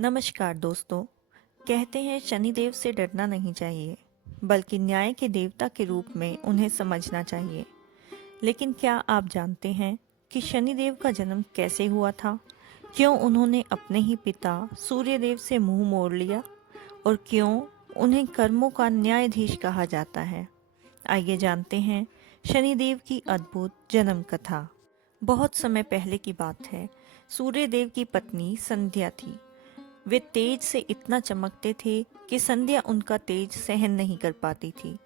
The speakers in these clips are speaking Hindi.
नमस्कार दोस्तों। कहते हैं शनिदेव से डरना नहीं चाहिए, बल्कि न्याय के देवता के रूप में उन्हें समझना चाहिए। लेकिन क्या आप जानते हैं कि शनिदेव का जन्म कैसे हुआ था? क्यों उन्होंने अपने ही पिता सूर्यदेव से मुंह मोड़ लिया और क्यों उन्हें कर्मों का न्यायाधीश कहा जाता है? आइए जानते हैं शनिदेव की अद्भुत जन्म कथा। बहुत समय पहले की बात है। सूर्यदेव की पत्नी संध्या थी। वे तेज से इतना चमकते थे कि संध्या उनका तेज सहन नहीं कर पाती थी।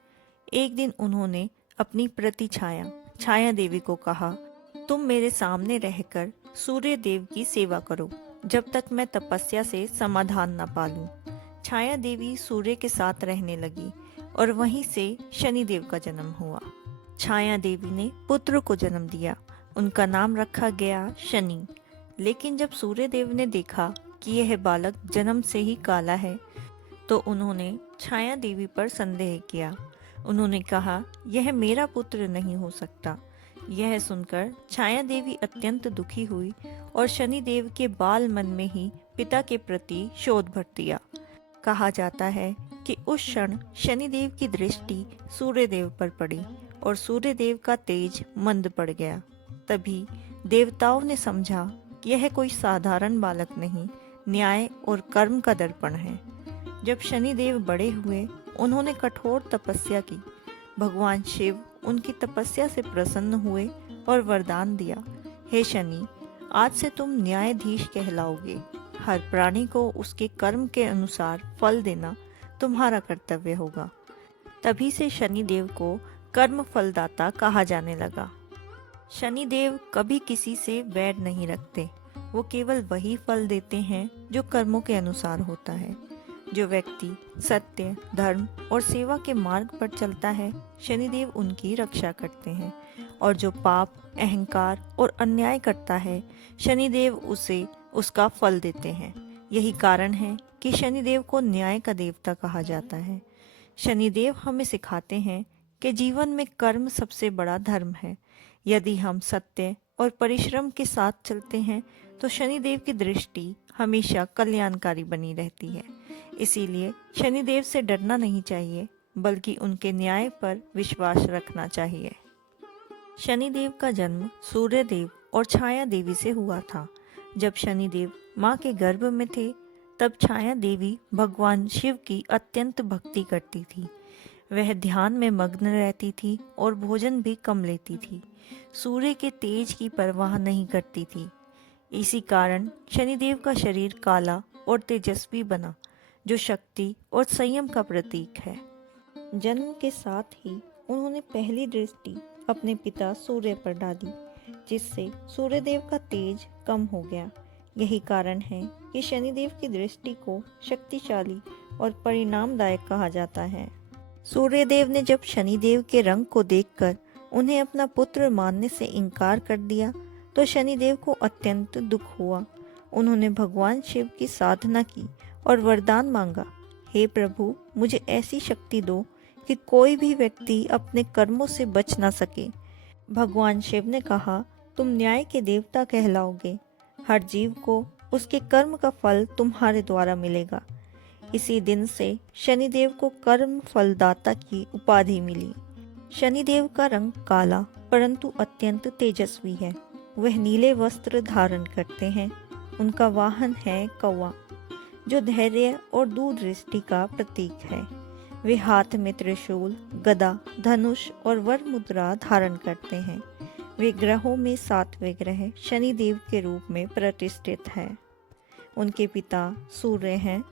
एक दिन उन्होंने अपनी प्रतिछाया छाया देवी को कहा, तुम मेरे सामने रहकर सूर्य देव की सेवा करो जब तक मैं तपस्या से समाधान न पालूं। छाया देवी सूर्य के साथ रहने लगी और वहीं से शनिदेव का जन्म हुआ। छाया देवी ने पुत्र को जन्म दिया। उनका नाम रखा गया शनि। लेकिन जब सूर्य देव ने देखा कि यह बालक जन्म से ही काला है, तो उन्होंने छाया देवी पर संदेह किया। उन्होंने कहा, यह मेरा पुत्र नहीं हो सकता। यह सुनकर छाया देवी अत्यंत दुखी हुई और शनि देव के बाल मन में ही पिता के प्रति शोध भर दिया। कहा जाता है कि उस क्षण शनिदेव की दृष्टि सूर्यदेव पर पड़ी और सूर्यदेव का तेज मंद पड़ गया। तभी देवताओं ने समझा कि यह कोई साधारण बालक नहीं, न्याय और कर्म का दर्पण है। जब शनिदेव बड़े हुए, उन्होंने कठोर तपस्या की। भगवान शिव उनकी तपस्या से प्रसन्न हुए और वरदान दिया, हे शनि, आज से तुम न्यायाधीश कहलाओगे। हर प्राणी को उसके कर्म के अनुसार फल देना तुम्हारा कर्तव्य होगा। तभी से शनिदेव को कर्म फलदाता कहा जाने लगा। शनिदेव कभी किसी से वैर नहीं रखते। वो केवल वही फल देते हैं जो कर्मों के अनुसार होता है। जो व्यक्ति सत्य, धर्म और सेवा के मार्ग पर चलता है, शनिदेव उनकी रक्षा करते हैं। और जो पाप, अहंकार और अन्याय करता है, शनिदेव उसे उसका फल देते हैं। यही कारण है कि शनिदेव को न्याय का देवता कहा जाता है। शनिदेव हमें सिखाते हैं कि जीवन में कर्म सबसे बड़ा धर्म है। यदि हम सत्य और परिश्रम के साथ चलते हैं, तो शनिदेव की दृष्टि हमेशा कल्याणकारी बनी रहती है। इसीलिए शनिदेव से डरना नहीं चाहिए, बल्कि उनके न्याय पर विश्वास रखना चाहिए। शनिदेव का जन्म सूर्यदेव और छाया देवी से हुआ था। जब शनिदेव माँ के गर्भ में थे, तब छाया देवी भगवान शिव की अत्यंत भक्ति करती थी। वह ध्यान में मग्न रहती थी और भोजन भी कम लेती थी। सूर्य के तेज की परवाह नहीं करती थी। इसी कारण शनिदेव का शरीर काला और तेजस्वी बना, जो शक्ति और संयम का प्रतीक है। जन्म के साथ ही उन्होंने पहली दृष्टि अपने पिता सूर्य पर डाली, जिससे सूर्यदेव का तेज कम हो गया। यही कारण है कि शनिदेव की दृष्टि को शक्तिशाली और परिणामदायक कहा जाता है। सूर्यदेव ने जब शनिदेव के रंग को देखकर उन्हें अपना पुत्र मानने से इनकार कर दिया, तो शनिदेव को अत्यंत दुख हुआ। उन्होंने भगवान शिव की साधना की और वरदान मांगा, हे प्रभु, मुझे ऐसी शक्ति दो कि कोई भी व्यक्ति अपने कर्मों से बच ना सके। भगवान शिव ने कहा, तुम न्याय के देवता कहलाओगे। हर जीव को उसके कर्म का फल तुम्हारे द्वारा मिलेगा। इसी दिन से शनिदेव को कर्म फलदाता की उपाधि मिली। शनिदेव का रंग काला परंतु अत्यंत तेजस्वी है। वह नीले वस्त्र धारण करते हैं। उनका वाहन है कौवा, जो धैर्य और दूरदृष्टि का प्रतीक है। वे हाथ में त्रिशूल, गदा, धनुष और वर मुद्रा धारण करते हैं। वे ग्रहों में सातवें ग्रह शनिदेव के रूप में प्रतिष्ठित है। उनके पिता सूर्य हैं।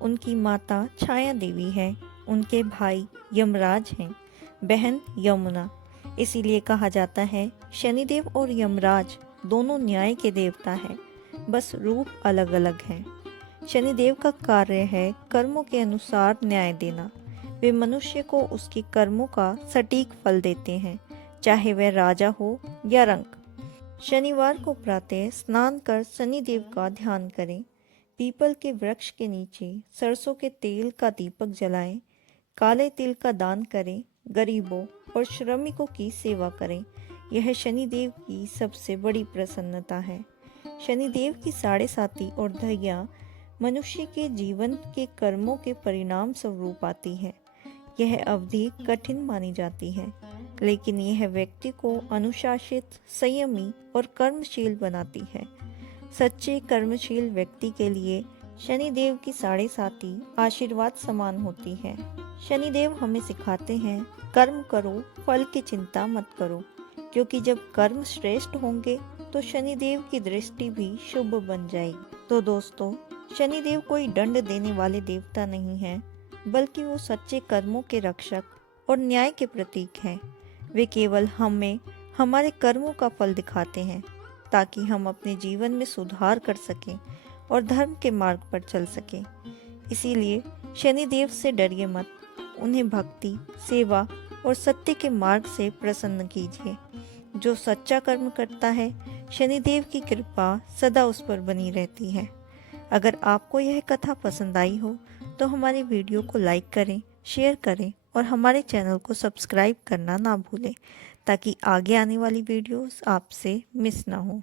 उनकी माता छाया देवी है। उनके भाई यमराज हैं, बहन यमुना। इसीलिए कहा जाता है शनिदेव और यमराज दोनों न्याय के देवता हैं, बस रूप अलग अलग हैं। शनिदेव का कार्य है कर्मों के अनुसार न्याय देना। वे मनुष्य को उसके कर्मों का सटीक फल देते हैं, चाहे वह राजा हो या रंक। शनिवार को प्रातः स्नान कर शनिदेव का ध्यान करें। पीपल के वृक्ष के नीचे सरसों के तेल का दीपक जलाएं। काले तिल का दान करें। गरीबों और श्रमिकों की सेवा करें। यह शनिदेव की सबसे बड़ी प्रसन्नता है। शनिदेव की साढ़े साती और दैया मनुष्य के जीवन के कर्मों के परिणाम स्वरूप आती है। यह अवधि कठिन मानी जाती है, लेकिन यह व्यक्ति को अनुशासित, संयमी और कर्मशील बनाती है। सच्चे कर्मशील व्यक्ति के लिए शनिदेव की 7.5 आशीर्वाद समान होती है। शनिदेव हमें सिखाते हैं, कर्म करो, फल की चिंता मत करो, क्योंकि जब कर्म श्रेष्ठ होंगे तो शनिदेव की दृष्टि भी शुभ बन जाएगी। तो दोस्तों, शनिदेव कोई दंड देने वाले देवता नहीं है, बल्कि वो सच्चे कर्मों के रक्षक और न्याय के प्रतीक हैं। वे केवल हमें हमारे कर्मों का फल दिखाते हैं, ताकि हम अपने जीवन में सुधार कर सकें और धर्म के मार्ग पर चल सकें। इसीलिए शनिदेव से डरिए मत, उन्हें भक्ति, सेवा और सत्य के मार्ग से प्रसन्न कीजिए। जो सच्चा कर्म करता है, शनिदेव की कृपा सदा उस पर बनी रहती है। अगर आपको यह कथा पसंद आई हो तो हमारी वीडियो को लाइक करें, शेयर करें और हमारे चैनल को सब्सक्राइब करना ना भूलें, ताकि आगे आने वाली वीडियोस आपसे मिस ना हो।